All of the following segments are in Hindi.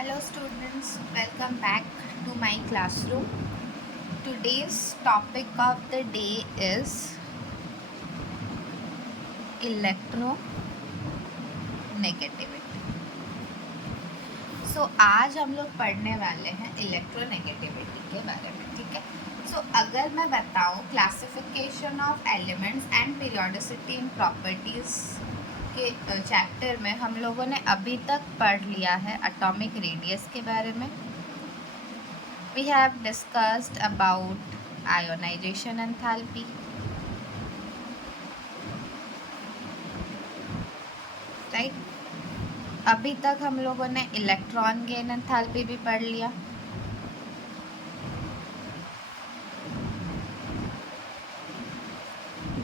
Hello students, welcome back to my classroom. Today's topic of the day is electronegativity. आज हम लोग पढ़ने वाले हैं इलेक्ट्रोनेगेटिविटी के बारे में, ठीक है। अगर मैं बताऊं classification of elements and periodicity in properties के चैप्टर में हम लोगों ने अभी तक पढ़ लिया है एटॉमिक रेडियस के बारे में. We have discussed about ionization enthalpy, right? अभी तक हम लोगों ने इलेक्ट्रॉन गेन एंथैल्पी भी पढ़ लिया.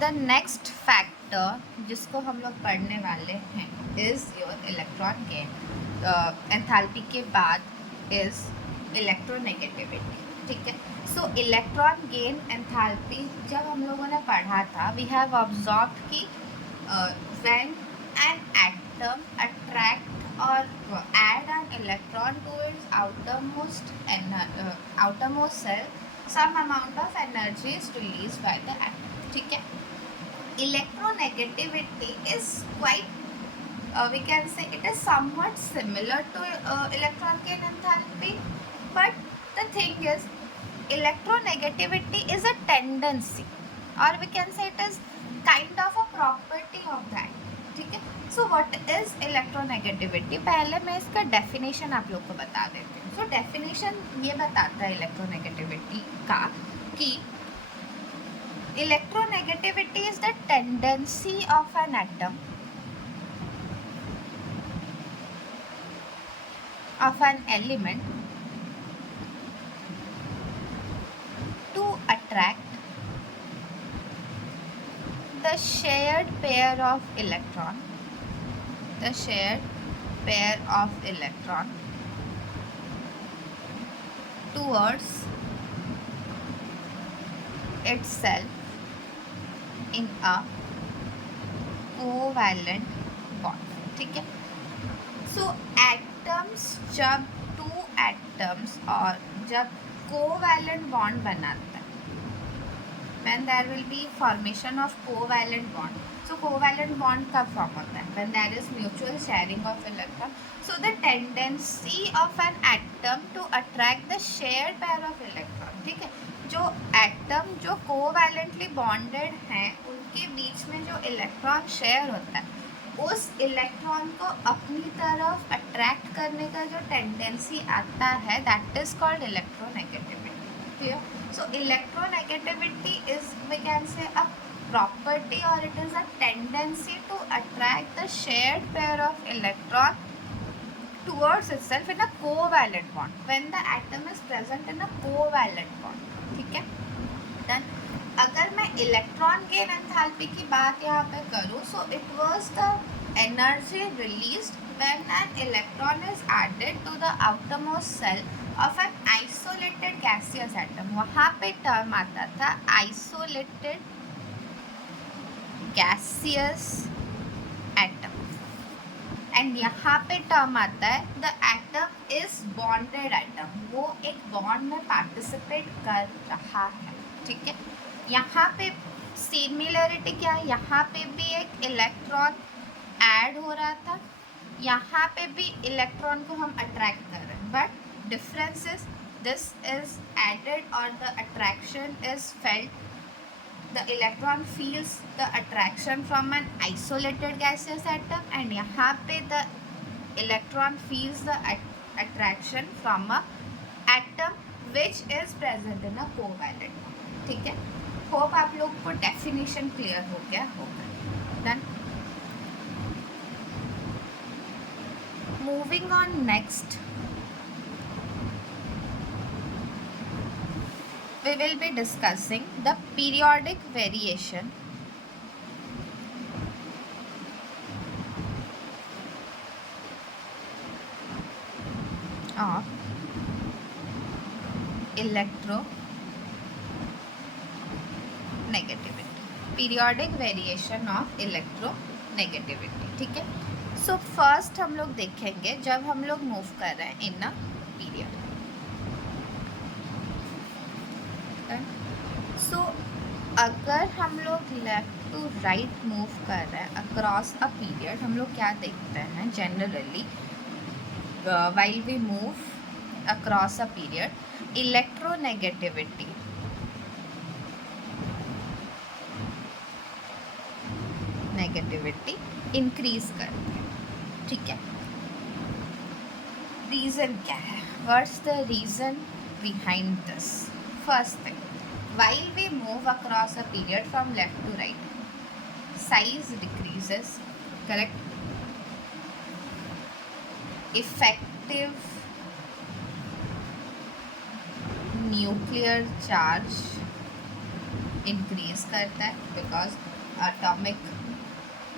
द नेक्स्ट फैक्टर जिसको हम लोग पढ़ने वाले हैं is your electron gain enthalpy के बाद इज इलेक्ट्रोनेगेटिविटी, ठीक है. इलेक्ट्रॉन गेन एंथैल्पी जब हम लोगों ने पढ़ा था, वी हैव ऑब्जर्व्ड कि when an atom attract or add an electron to its outermost cell, some amount of energy is released by the atom, ठीक है. Electronegativity is quite we can say it is somewhat similar to electron gain enthalpy, but the thing is electronegativity is a tendency, or we can say it is kind of a property of that, ठीक है. व्हाट इज इलेक्ट्रोनेगेटिविटी, पहले मैं इसका डेफिनेशन आप लोग को बता देती हूँ. डेफिनेशन ये बताता है इलेक्ट्रोनेगेटिविटी का कि electronegativity is the tendency of an atom of an element to attract the shared pair of electron towards itself in a covalent bond, ठीक है. एटम्स जब टू एटम्स और जब कोवैलेंट बॉन्ड बनाता है, when there will be formation of covalent bond. Covalent bond कब फॉर्म होता है? when there is mutual sharing of electron. The tendency of an atom to attract the shared pair of electron, ठीक है. जो एटम जो कोवैलेंटली बॉन्डेड हैं उनके बीच में जो इलेक्ट्रॉन शेयर होता है, उस इलेक्ट्रॉन को अपनी तरफ अट्रैक्ट करने का जो टेंडेंसी आता है, that is called electronegativity. Electronegativity is we can say a property or it is a tendency to attract the shared pair of electron towards itself in a covalent bond when the atom is present in a covalent bond, ठीक है. Then अगर मैं इलेक्ट्रॉन गेन एंथैल्पी की बात यहाँ पे करूँ, it was the energy released when an electron is added to the outermost shell of an isolated gaseous atom. वहाँ पे टर्म आता था आइसोलेटेड गैसियस एटम, एंड यहाँ पे टर्म आता है the atom is bonded atom. वो एक बॉन्ड में पार्टिसिपेट कर रहा है, ठीक है. यहाँ पे सिमिलरिटी क्या है, यहाँ पे भी एक इलेक्ट्रॉन ऐड हो रहा था, यहाँ पे भी इलेक्ट्रॉन को हम अट्रैक्ट कर रहे हैं, but difference is this is added और the attraction is felt. The electron feels the attraction from an isolated gaseous atom, and यहाँ पे the electron feels the attraction from a atom which is present in a covalent bond, ठीक है. होप आप लोग को डेफिनेशन क्लियर हो गया होगा. Done. Moving on next, we will be discussing the periodic variation of electronegativity. Periodic variation of electronegativity, ठीक है. सो फर्स्ट हम लोग देखेंगे जब हम लोग मूव कर रहे हैं इन अ पीरियड। सो अगर हम लोग लेफ्ट टू राइट मूव कर रहे हैं अक्रॉस अ पीरियड, हम लोग क्या देखते हैं generally while we move across a period, negativity increase करती है, ठीक है। रीज़न क्या है? What's the reason behind this? First thing, while we move across a period from left to right, size decreases, correct? Effective nuclear charge increase करता है बिकॉज एटॉमिक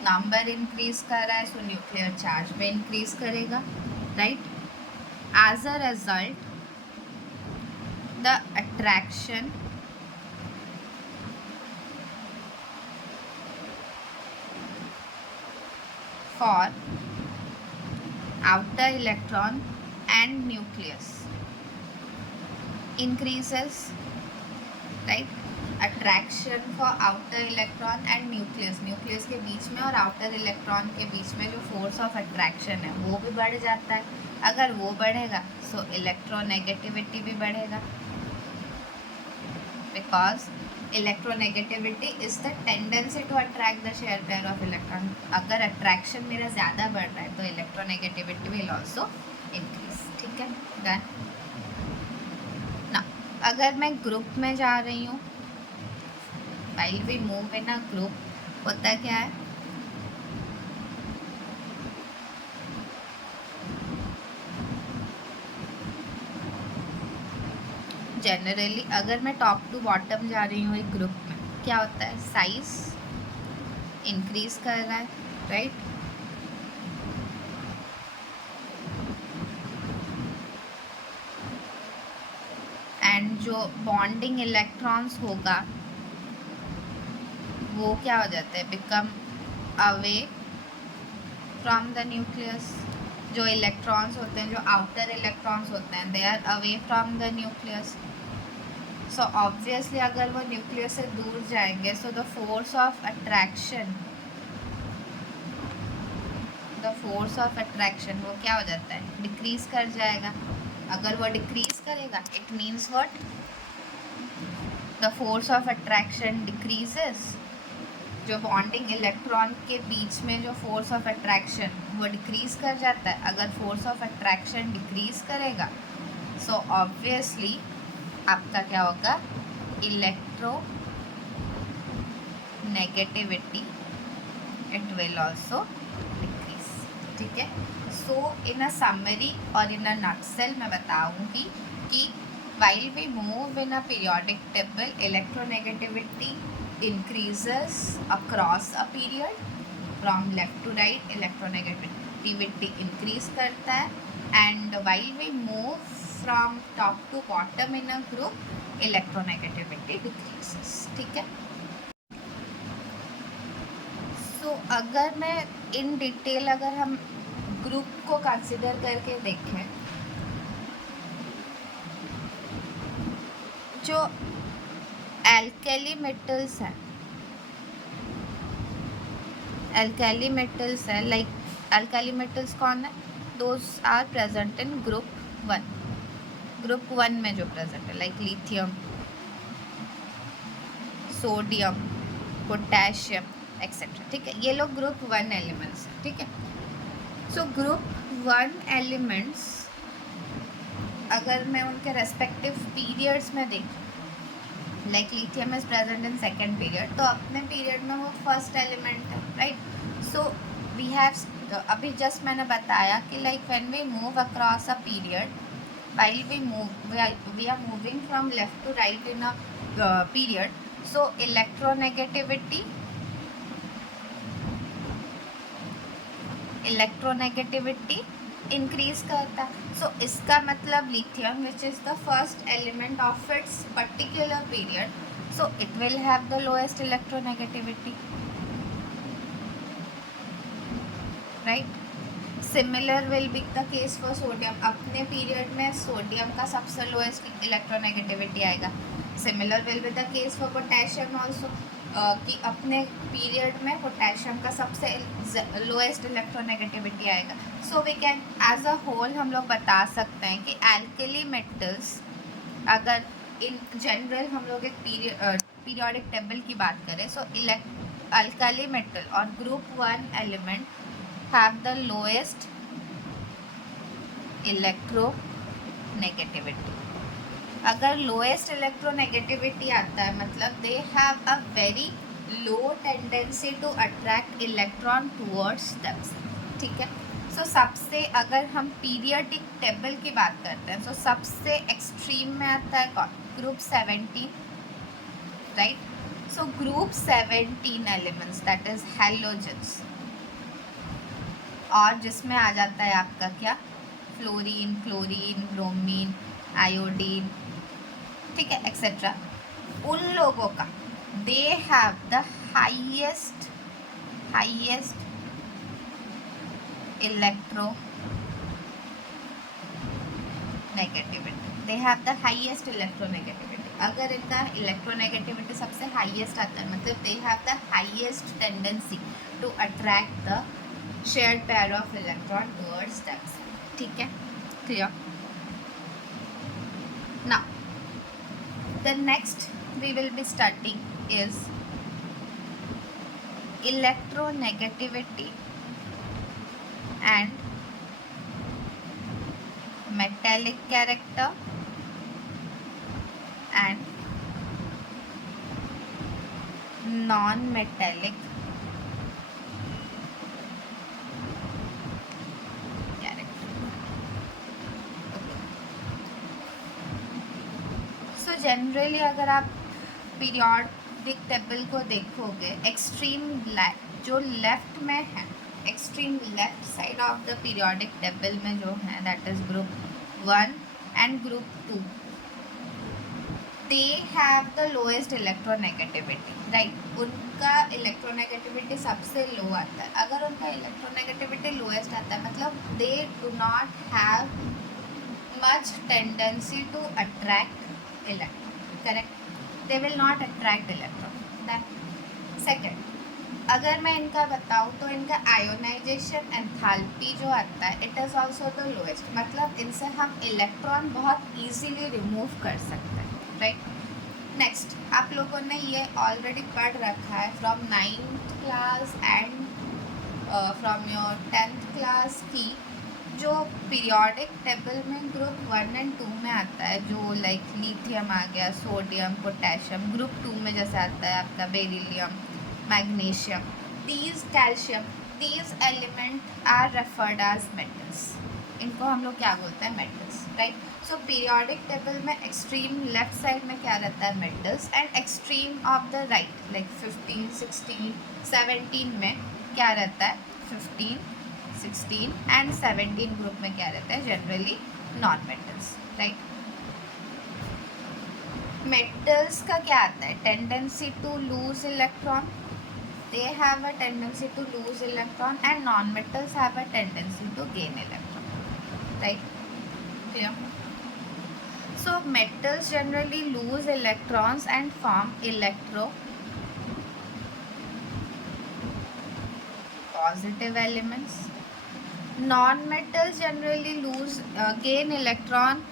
नंबर इंक्रीज कर रहा है, सो न्यूक्लियर चार्ज भी इंक्रीज करेगा, right? As a result the attraction for outer electron and nucleus increases, right? attraction for outer electron and nucleus के बीच में और outer electron के बीच में जो force of attraction है वो भी बढ़ जाता है। अगर वो बढ़ेगा so electronegativity भी बढ़ेगा, because electronegativity is the tendency to attract the shared pair of electron। अगर attraction मेरा ज़्यादा बढ़ रहा है तो electronegativity will also increase, ठीक है। डन ना। अगर मैं ग्रुप में जा रही हूँ, while we move in a group, होता क्या है? जनरली अगर मैं टॉप टू बॉटम जा रही हूँ एक ग्रुप में, क्या होता है? साइज इंक्रीज कर रहा है, राइट? एंड जो बॉन्डिंग इलेक्ट्रॉन्स होगा वो क्या हो जाता है? Become away from the nucleus. जो इलेक्ट्रॉन्स होते हैं, जो आउटर इलेक्ट्रॉन्स होते हैं, they are away from the nucleus. So obviously अगर वो न्यूक्लियस से दूर जाएंगे, so the force of attraction वो क्या हो जाता है? डिक्रीज कर जाएगा। अगर वो डिक्रीज करेगा it means what? The force of attraction decreases. जो बॉन्डिंग इलेक्ट्रॉन के बीच में जो फोर्स ऑफ अट्रैक्शन वो डिक्रीज कर जाता है। अगर फोर्स ऑफ अट्रैक्शन डिक्रीज करेगा सो ऑब्वियसली आपका क्या होगा? Electro negativity it will also decrease, ठीक है। सो इन अ समरी और इन अ नटसेल मैं बताऊंगी कि while we move in a periodic table, electronegativity increases across a period from left to right, electronegativity increase करता है, and while we move from top to bottom in a group, electronegativity decreases, ठीक है। सो अगर मैं इन डिटेल अगर हम ग्रुप को कंसिडर करके देखें, जो एल्केली मेटल्स है लाइक एल्केली मेटल्स कौन है? Those are present in group one में जो प्रेजेंट है, like lithium, sodium, potassium etcetera, ठीक है। ये लोग ग्रुप वन एलिमेंट्स हैं, ठीक है। सो ग्रुप वन एलिमेंट्स अगर मैं उनके रेस्पेक्टिव पीरियड्स में देखूँ, like lithium is present in second period, तो अपने पीरियड में वो फर्स्ट एलिमेंट है, राइट? सो वी हैव अभी जस्ट मैंने बताया कि like when we move across a period, while we are moving from left to right in a period, so electronegativity increase करता है। सो इसका मतलब lithium which is the first element of its particular period, so it will have the lowest electronegativity, right? Similar will be the case for sodium. अपने पीरियड में सोडियम का सबसे लोएस्ट इलेक्ट्रोनेगेटिविटी आएगा. Similar will be the case for potassium also, कि अपने पीरियड में पोटेशियम का सबसे लोएस्ट इलेक्ट्रोनेगेटिविटी आएगा. So we can as a whole हम लोग बता सकते हैं कि एल्कली मेटल्स, अगर इन जनरल हम लोग एक पीरियोडिक टेबल की बात करें, सो अल्काली मेटल और group 1 element have the lowest electronegativity. अगर lowest electronegativity आता है मतलब they have a very low tendency to attract electron towards themselves. ठीक है. सो सबसे अगर हम पीरियडिक टेबल की बात करते हैं, सो सबसे एक्सट्रीम में आता है कौन? Group 17, right. So group 17 elements that is halogens, और जिसमें आ जाता है आपका क्या? फ्लोरीन, क्लोरीन, ब्रोमीन, आयोडीन, ठीक है, एक्सेट्रा. उन लोगों का they have the highest electronegativity. They have the highest electronegativity. अगर इनका इलेक्ट्रोनेगेटिविटी सबसे हाईएस्ट आता है मतलब they have the highest tendency to attract the shared pair of electron towards themselves. ठीक है, clear? Now the next we will be studying is electronegativity and metallic character and non-metallic generally अगर आप पीरियोडिक टेबल को देखोगे, एक्सट्रीम जो लेफ्ट में है, extreme left side of the periodic table में जो है that is group 1 and group 2, they have the lowest electronegativity, right. उनका इलेक्ट्रोनेगेटिविटी सबसे लो आता है. अगर उनका इलेक्ट्रोनेगेटिविटी लोएस्ट आता है मतलब they do not have much tendency to attract electron, correct? They will not attract electron. Then second, अगर मैं इनका बताऊँ तो इनका आयोनाइजेशन एंथैल्पी जो आता है it is also the lowest. मतलब इनसे हम इलेक्ट्रॉन बहुत ईजीली रिमूव कर सकते हैं, राइट. नेक्स्ट, आप लोगों ने ये ऑलरेडी पढ़ रखा है from 9th class and from your 10th class की जो पीरियोडिक टेबल में ग्रुप 1 एंड 2 में आता है, जो लाइक लिथियम आ गया, सोडियम, पोटेशियम. ग्रुप 2 में जैसे आता है आपका beryllium, magnesium, these calcium, these element are referred as metals. इनको हम लोग क्या बोलते हैं? Metals, right. So periodic table में एक्सट्रीम लेफ्ट साइड में क्या रहता है? Metals. And extreme of the right like 15, 16, 17 में क्या रहता है? 15, 16 एंड 17 ग्रुप में क्या रहता है? Generally non metals, right. Metals का क्या आता है? Tendency to lose electron, they have a tendency to lose electron and non metals have a tendency to gain electron, right. Clear? So metals generally lose electrons and form electro positive elements. Non-metals generally gain electron,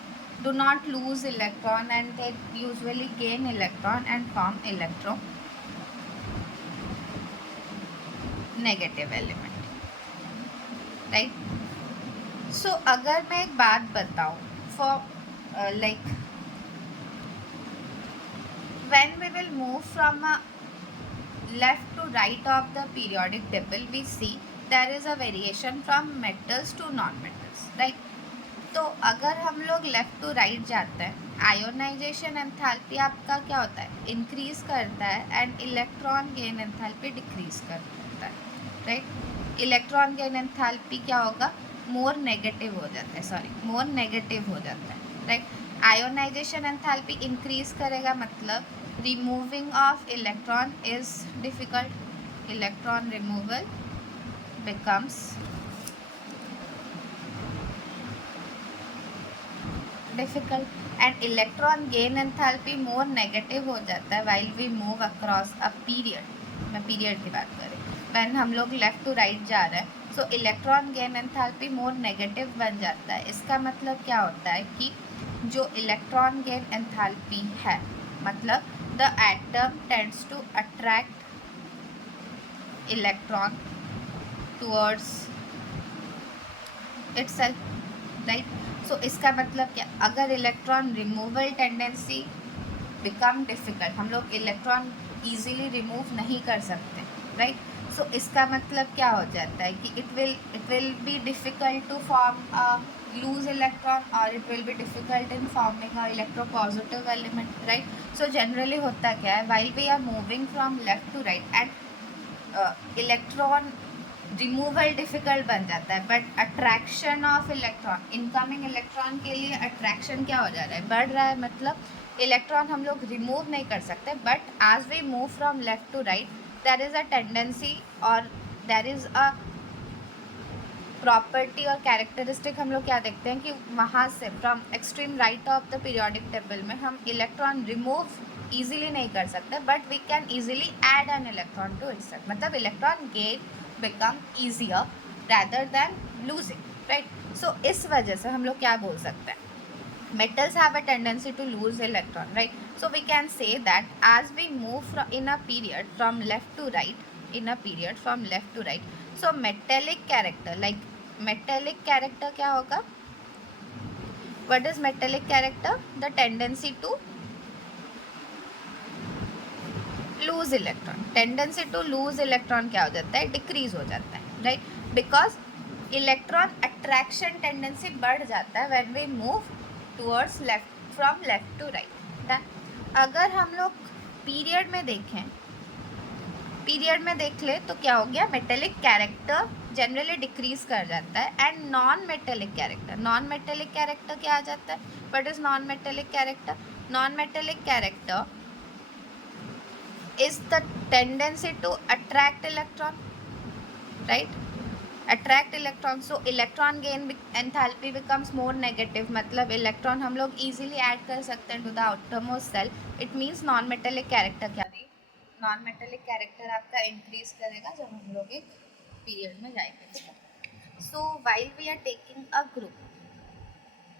do not lose electron, and they usually gain electron and form electronegative element, right? So अगर मैं एक बात बताऊँ, for like when we will move from a left to right of the periodic table, we see there is a variation from metals to non-metals, right? तो अगर हम लोग लेफ्ट टू राइट जाते हैं, आयोनाइजेशन एंथैल्पी आपका क्या होता है? इंक्रीज करता है and electron gain enthalpy decrease करता है, राइट. इलेक्ट्रॉन गेन एंथैल्पी क्या होगा? मोर नेगेटिव हो जाता है, मोर नेगेटिव हो जाता है, राइट. आयोनाइजेशन एंथैल्पी इंक्रीज करेगा मतलब removing of electron is difficult. Electron removal becomes difficult and electron gain enthalpy more negative हो जाता है while we move across a period. मैं पीरियड की बात करें, व्हेन हम लोग लेफ्ट टू राइट जा रहे हैं, सो electron gain enthalpy more negative बन जाता है। इसका मतलब क्या होता है कि जो इलेक्ट्रॉन गेन एंथैल्पी है, मतलब the atom tends to attract electron towards itself, right. So इसका मतलब क्या, अगर electron removal tendency become difficult, हम लोग इलेक्ट्रॉन इजीली रिमूव नहीं कर सकते, राइट। सो इसका मतलब क्या हो जाता है कि it will be difficult to form a loose electron और it will be difficult in forming a electropositive element, right. So generally होता क्या है, while we are moving from left to right and electron removal difficult बन जाता है, but attraction of electron, incoming electron के लिए अट्रैक्शन क्या हो जा रहा है, बढ़ रहा है। मतलब इलेक्ट्रॉन हम लोग रिमूव नहीं कर सकते, but as we move from left to right there is a tendency और देयर इज़ अ प्रॉपर्टी और कैरेक्टरिस्टिक, हम लोग क्या देखते हैं कि वहाँ से from extreme right of the periodic table में हम इलेक्ट्रॉन रिमूव ईजिली नहीं कर सकते, but we can easily add an electron to itself, मतलब electron gain become easier rather than losing, right. So इस वजह से हम लोग क्या बोल सकते हैं, metals have a tendency to lose electron, right? So we can say that as we move in a period from left to right, in a period from left to right, so metallic character, like metallic character क्या होगा, what is metallic character, the tendency to lose electron, tendency to lose electron क्या हो जाता है, decrease हो जाता है, right? because electron attraction tendency बढ़ जाता है when we move towards left, from left to right. अगर हम लोग पीरियड में देखें, पीरियड में देख ले तो क्या हो गया, मेटेलिक कैरेक्टर जनरली डिक्रीज कर जाता है and non metallic character, non metallic character क्या आ जाता है, what is non metallic character, non metallic character is the tendency to attract electron, right, attract electron. So electron gain enthalpy becomes more negative, मतलब इलेक्ट्रॉन हम लोग इजीली ऐड कर सकते हैं to the outermost shell. It means non metallic character क्या है, नॉन मेटेलिक कैरेक्टर आपका इंक्रीज करेगा जब हम लोग एक पीरियड में जाएंगे, ठीक है। So while we are taking a group,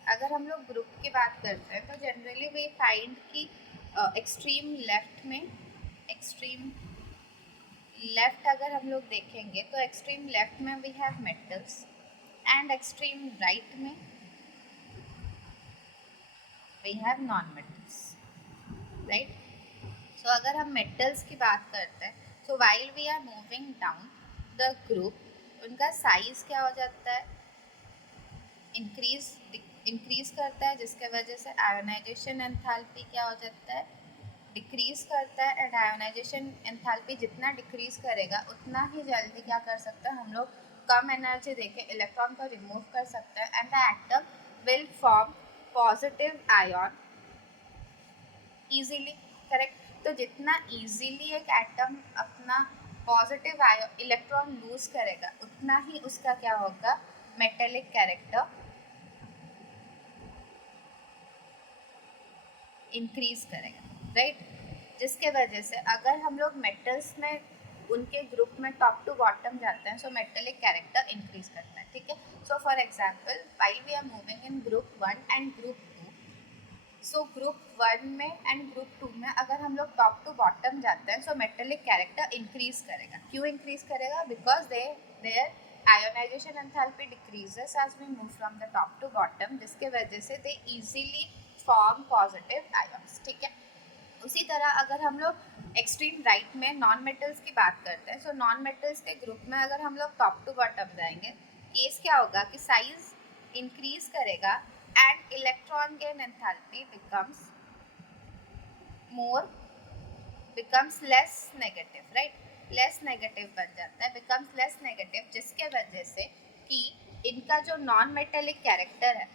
अगर हम लोग ग्रुप की बात करते हैं तो जनरली वी फाइंड कि एक्सट्रीम लेफ्ट में, एक्सट्रीम लेफ्ट अगर हम लोग देखेंगे तो एक्सट्रीम लेफ्ट में we have metals and extreme right में we have non metals, right. So अगर हम मेटल्स की बात करते हैं, so while we are moving down the group, उनका साइज क्या हो जाता है, इंक्रीज करता है, जिसके वजह से आयोनाइजेशन एंथैल्पी क्या हो जाता है, डिक्रीज करता है। एंड आयोनाइजेशन एंथैल्पी जितना डिक्रीज करेगा उतना ही जल्दी क्या कर सकते हैं हम लोग, कम एनर्जी देके इलेक्ट्रॉन को रिमूव कर सकते हैं and the atom will form positive ion easily, correct. तो जितना इजीली एक एटम अपना पॉजिटिव आयन इलेक्ट्रॉन लूज करेगा उतना ही उसका क्या होगा, मेटेलिक कैरेक्टर इंक्रीज करेगा, राइट। जिसके वजह से अगर हम लोग मेटल्स में उनके ग्रुप में टॉप टू बॉटम जाते हैं, सो मेटेलिक कैरेक्टर इंक्रीज करता है, ठीक है। So for example while we are moving in group 1 and group 2, so group 1 में एंड ग्रुप 2 में अगर हम लोग टॉप टू बॉटम जाते हैं, सो मेटेलिक कैरेक्टर इंक्रीज करेगा। क्यों इंक्रीज करेगा, because their ionization enthalpy decreases as we move from the top to bottom, जिसके वजह से they easily form positive ions, ठीक है। उसी तरह अगर हम लोग एक्सट्रीम राइट में नॉन मेटल्स की बात करते हैं, सो नॉन मेटल्स के ग्रुप में अगर हम लोग टॉप टू बॉटम जाएंगे, केस क्या होगा कि साइज इंक्रीज करेगा and electron gain enthalpy becomes less negative, right, less negative बन जाता है, बिकम्स लेस नेगेटिव, जिसके वजह से कि इनका जो नॉन मेटेलिक कैरेक्टर है,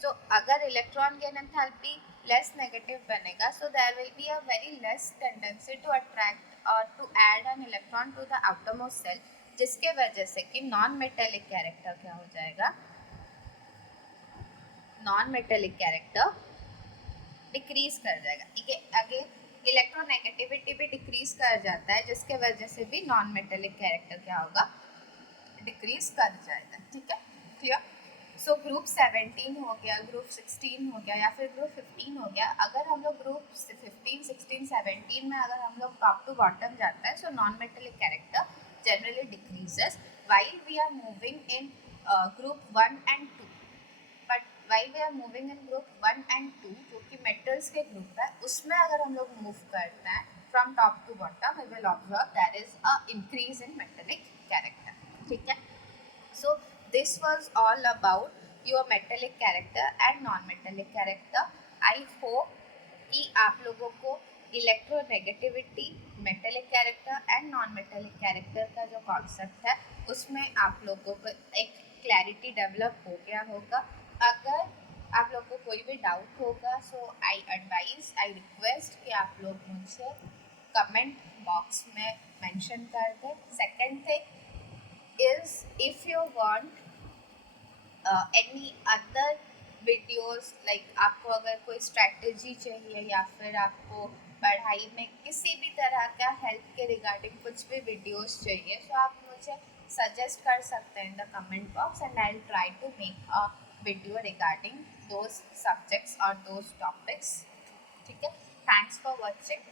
सो अगर electron gain enthalpy less negative बनेगा, so there will be a very less tendency to attract और to add an electron to the outermost shell, जिसके वजह से कि नॉन मेटेलिक कैरेक्टर क्या हो जाएगा, नॉन मेटेलिक कैरेक्टर डिक्रीज कर जाएगा। ठीक है, आगे इलेक्ट्रोनेगेटिविटी भी डिक्रीज कर जाता है, जिसके वजह से भी नॉन मेटेलिक कैरेक्टर क्या होगा, डिक्रीज कर जाएगा। ठीक है, क्लियर। सो ग्रुप 17 हो गया, ग्रुप 16 हो गया या फिर ग्रुप 15 हो गया। अगर हम लोग ग्रुप 15, 16, 17 में अगर हम लोग टॉप टू बॉटम जाता है, so non metallic character generally decreases while we are moving in group 1 and 2। But while we are moving in group 1 and 2, जो कि metals के ग्रुप है, उसमें अगर हम लोग मूव करते हैं from top to bottom, we will observe there is a increase in metallic character। ठीक है, so this was all about your metallic character and non-metallic character। I hope कि आप लोगों को electronegativity, metallic character and non metallic character का जो कॉन्सेप्ट है उसमें आप लोगों को एक क्लैरिटी डेवलप हो गया होगा। अगर आप लोग को कोई भी डाउट होगा, सो आई रिक्वेस्ट कि आप लोग मुझे कमेंट बॉक्स में मेंशन कर दें। Second thing is if you want any other videos, like आपको अगर कोई स्ट्रैटेजी चाहिए या फिर आपको पढ़ाई में किसी भी तरह का हेल्प के रिगार्डिंग कुछ भी वीडियोस चाहिए, तो आप मुझे सजेस्ट कर सकते हैं in the comment box and I will try to make a video regarding those subjects और दोज टॉपिक्स। ठीक है, थैंक्स फॉर वॉचिंग।